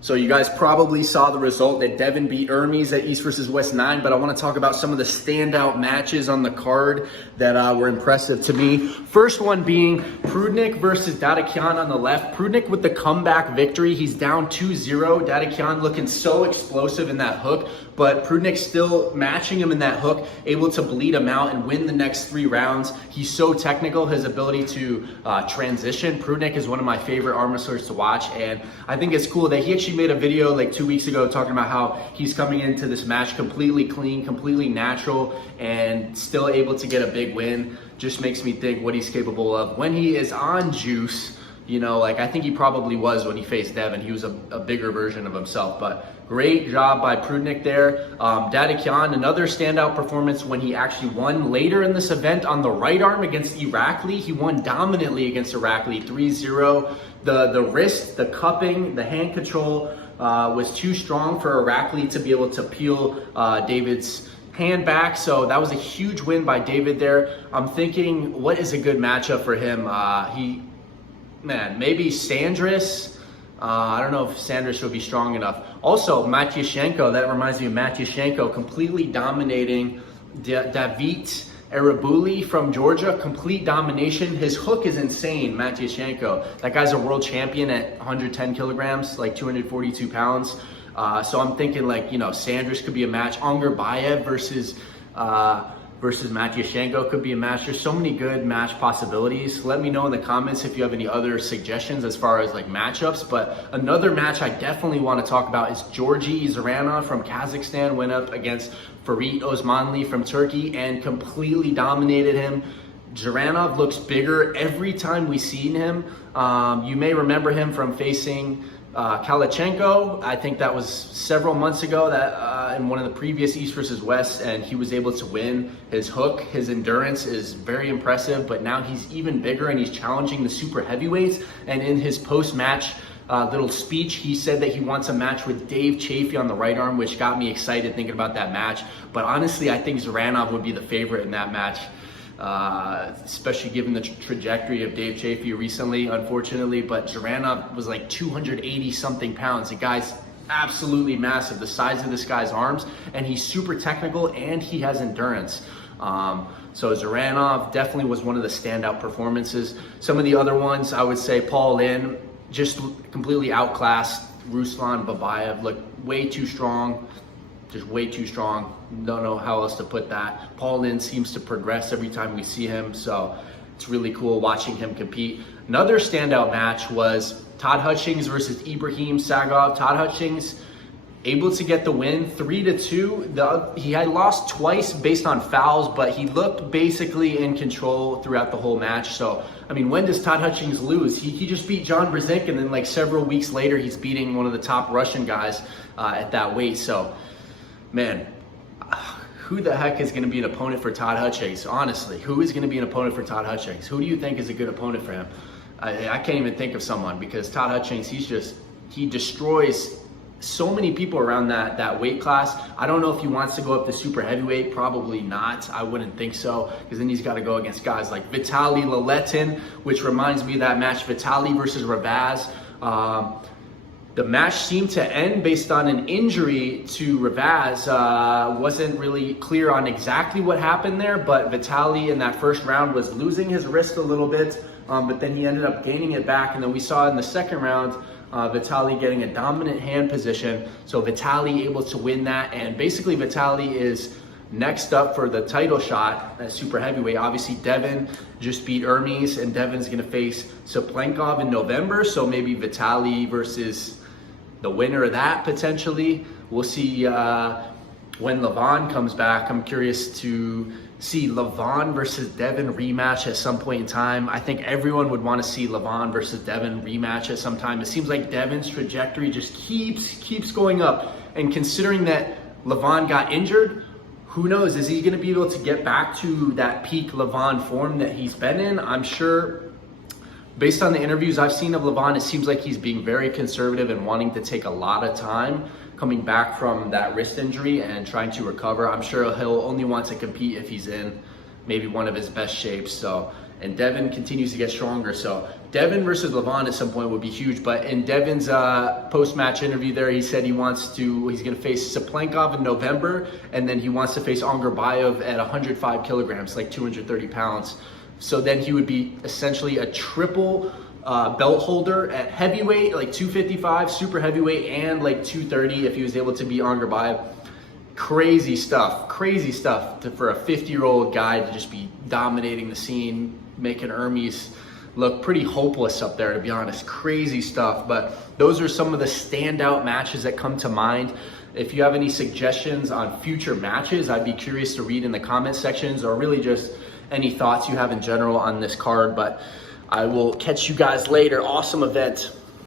So you guys probably saw the result that Devin beat Hermes at East versus West 9, but I want to talk about some of the standout matches on the card that were impressive to me. First one being Prudnik versus Dadakian on the left. Prudnik with the comeback victory. He's down 2-0. Dadakian looking so explosive in that hook, but Prudnik still matching him in that hook, able to bleed him out and win the next 3 rounds. He's so technical, his ability to transition. Prudnik is one of my favorite arm wrestlers to watch, and I think it's cool that he actually made a video like 2 weeks ago talking about how he's coming into this match completely clean, completely natural, and still able to get a big win. Just makes me think what he's capable of when he is on juice. You know, like I think he probably was when he faced Devin. He was a bigger version of himself, but great job by Prudnik there. Dadakian, another standout performance when he actually won later in this event on the right arm against Irakli. He won dominantly against Irakli, 3-0. The wrist, the cupping, the hand control was too strong for Irakli to be able to peel David's hand back. So that was a huge win by David there. I'm thinking, what is a good matchup for him? Maybe Sandris. I don't know if Sandris will be strong enough. Also, Matyashenko, that reminds me of Matyashenko, completely dominating David Arabuli from Georgia, complete domination. His hook is insane, Matyashenko. That guy's a world champion at 110 kilograms, like 242 pounds. So I'm thinking like, you know, Sandris could be a match. Angarbayev versus Matyashenko could be a match. There's so many good match possibilities. Let me know in the comments if you have any other suggestions as far as like matchups. But another match I definitely want to talk about is Georgi Zaranov from Kazakhstan went up against Farid Osmanli from Turkey and completely dominated him. Zaranov looks bigger every time we see him. You may remember him from facing Kalachenko. I think that was several months ago that in one of the previous East versus West, and he was able to win. His hook, his endurance is very impressive, but now he's even bigger and he's challenging the super heavyweights. And in his post-match little speech, he said that he wants a match with Dave Chafee on the right arm, which got me excited thinking about that match. But honestly, I think Zaranov would be the favorite in that match. Especially given the trajectory of Dave Chafee recently, unfortunately, but Zaranov was like 280 something pounds. The guy's absolutely massive, the size of this guy's arms, and he's super technical and he has endurance. So Zaranov definitely was one of the standout performances. Some of the other ones, I would say Paul Lin just completely outclassed Ruslan Babayev, looked way too strong. Just way too strong. Don't know how else to put that. Paul Lin seems to progress every time we see him, so it's really cool watching him compete. Another standout match was Todd Hutchings versus Ibrahim Sagov. Todd Hutchings able to get the win, 3-2. He had lost twice based on fouls, but he looked basically in control throughout the whole match. So, I mean, when does Todd Hutchings lose? He just beat John Brzezinski, and then like several weeks later, he's beating one of the top Russian guys at that weight. So, man, who the heck is going to be an opponent for Todd Hutchings? Honestly, who is going to be an opponent for Todd Hutchings? Who do you think is a good opponent for him? I can't even think of someone, because Todd Hutchings, he destroys so many people around that weight class. I don't know if he wants to go up to super heavyweight. Probably not. I wouldn't think so, because then he's got to go against guys like Vitaly Laletin, which reminds me of that match Vitaly versus Ravaz. The match seemed to end based on an injury to Ravaz. Wasn't really clear on exactly what happened there, but Vitaly in that first round was losing his wrist a little bit, but then he ended up gaining it back. And then we saw in the second round, Vitaly getting a dominant hand position. So Vitaly able to win that. And basically Vitaly is next up for the title shot at super heavyweight. Obviously Devin just beat Hermes, and Devin's gonna face Saplenkov in November. So maybe Vitaly versus the winner of that potentially. We'll see when Levon comes back. I'm curious to see Levon versus Devin rematch at some point in time. I think everyone would want to see Levon versus Devin rematch at some time. It seems like Devin's trajectory just keeps going up. And considering that Levon got injured, who knows? Is he going to be able to get back to that peak Levon form that he's been in? I'm sure. Based on the interviews I've seen of Levon, it seems like he's being very conservative and wanting to take a lot of time coming back from that wrist injury and trying to recover. I'm sure he'll only want to compete if he's in maybe one of his best shapes. So, and Devin continues to get stronger. So Devin versus Levon at some point would be huge, but in Devin's post-match interview there, he said he's going to face Saplenkov in November, and then he wants to face Angarbayev at 105 kilograms, like 230 pounds. So then he would be essentially a triple belt holder at heavyweight, like 255, super heavyweight, and like 230 if he was able to beat Angarbayev. Crazy stuff for a 50-year-old guy to just be dominating the scene, making Hermes look pretty hopeless up there, to be honest. Crazy stuff. But those are some of the standout matches that come to mind. If you have any suggestions on future matches, I'd be curious to read in the comment sections, or really just any thoughts you have in general on this card. But I will catch you guys later. Awesome event.